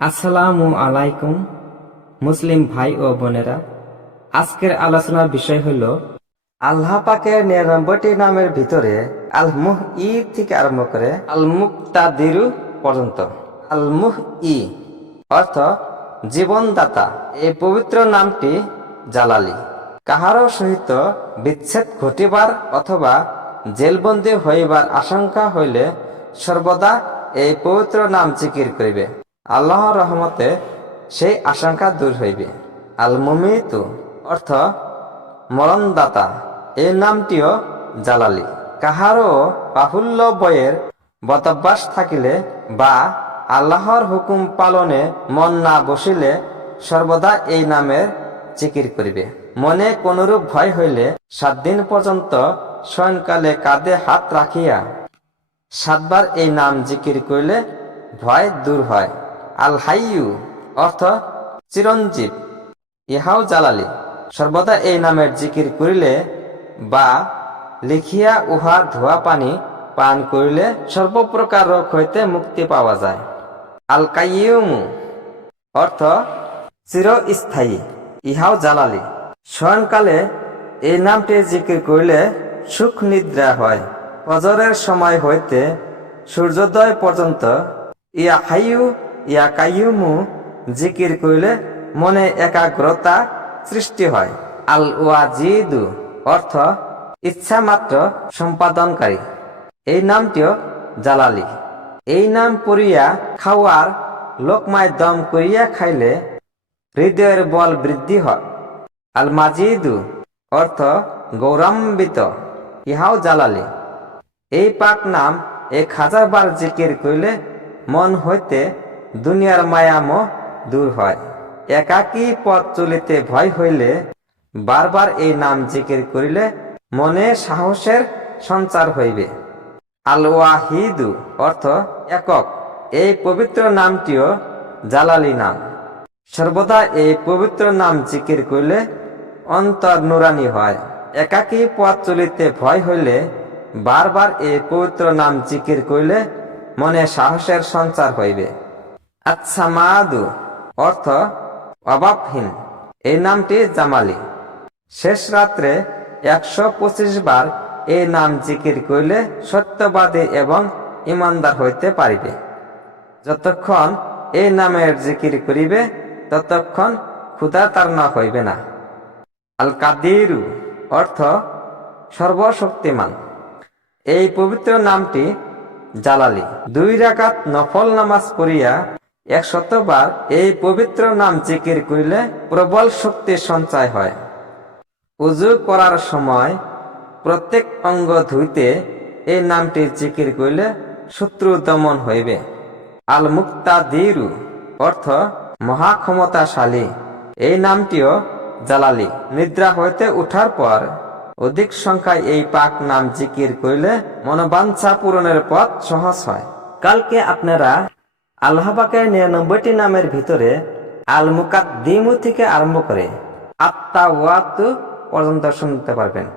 আসসালামু আলাইকুম মুসলিম ভাই ও বোনেরা, আজকের আলোচনার বিষয় হল আল্লাহ পাকের ৯৯টি নামের ভিতরে আল মুহই থেকে আরম্ভ করে আল মুক্তাদিরু পর্যন্ত। আল মুহই অর্থ জীবনদাতা। এই পবিত্র নামটি জালালি। কাহারও সহিত বিচ্ছেদ ঘটিবার অথবা জেলবন্দী হইবার আশঙ্কা হইলে সর্বদা এই পবিত্র নাম জিকির করিবে, আল্লাহর রহমতে সেই আশঙ্কা দূর হইবে। আল মুমিতু অর্থ মরণদাতা। এই নামটিও জালালি। কাহারও বাহুল্য বইয়ের বদভ্যাস থাকিলে বা আল্লাহর হুকুম পালনে মন না বসিলে সর্বদা এই নামের জিকির করিবে। মনে কোনরূপ ভয় হইলে ৭ দিন পর্যন্ত শয়নকালে কাঁধে হাত রাখিয়া ৭ বার এই নাম জিকির করিলে ভয় দূর হয়। আল হাইয়ু অর্থ চিরঞ্জীব, ইহাও জালালি। সর্বদা এই নামের জিকির করিলে বা লিখিয়া উহার ধোয়া পানি পান করিলে সর্বপ্রকার রোগ হইতে মুক্তি পাওয়া যায়। আল কাইয়ুমু অর্থ চিরস্থায়ী, ইহাও জালালি। শয়নকালে এই নামটি জিকির করিলে সুখ নিদ্রা হয়। ফজরের সময় হইতে সূর্যোদয় পর্যন্ত ইয়া হাইয়ু ইয়া কাইয়ুমু জিকির করিলে মনে একাগ্রতা সৃষ্টি হয়। আল ওয়াজিদু অর্থ ইচ্ছা মাত্র সম্পাদনকারী। এই নামটিও জালালি। এই নাম পড়িয়া খাওয়ার লোকমায় দম করিয়া খাইলে হৃদয়ের বল বৃদ্ধি হয়। আল মাজিদু অর্থ গৌরম্বিত, ইহাও জালালি। এই পাক নাম ১০০০ বার জিকির করিলে মন হইতে দুনিয়ার মায়ামোহ দূর হয়। একাকী পথ চলিতে ভয় হইলে বারবার এই নাম জিকির করিলে মনে সাহসের সঞ্চার হইবে। আল ওয়াহিদু অর্থ একক। এই পবিত্র নামটিও জালালি নাম। সর্বদা এই পবিত্র নাম জিকির করিলে অন্তর নুরানি হয়। একাকী পথ চলিতে ভয় হইলে বারবার এই পবিত্র নাম জিকির করিলে মনে সাহসের সঞ্চার হইবে। আচ্ছামাদু অর্থ অভাবহীন। এই নামটি জামালি। শেষ রাত্রে ১২৫ বার এই নাম জিকির করিলে সত্যবাদী এবং ইমানদার হইতে পারিবে। যতক্ষণ এই নামের জিকির করিবে ততক্ষণ ক্ষুধা তাড়না হইবে না। আল কাদিরু অর্থ সর্বশক্তিমান। এই পবিত্র নামটি জালালি। ২ রাকাত নফল নামাজ পড়িয়া ১০০ বার এই পবিত্র নাম জিকির করিলে প্রবল শক্তির সঞ্চয় হয়। উযু করার সময় প্রত্যেক অঙ্গ ধুইতে এই নামটি জিকির করিলে শত্রু দমন হইবে। আল মুক্তাদিরু অর্থ মহাক্ষমতাশালী। এই নামটিও জালালি। নিদ্রা হইতে উঠার পর অধিক সংখ্যায় এই পাক নাম জিকির করিলে মনোবাঞ্ছা পূরণের পথ সহজ হয়। কালকে আপনারা আল্লাহ পাকের ৯৯টি নামের ভিতরে আল মুকাদ্দিমু থেকে আরম্ভ করে আত-তাওয়াতু পর্যন্ত শুনতে পারবেন।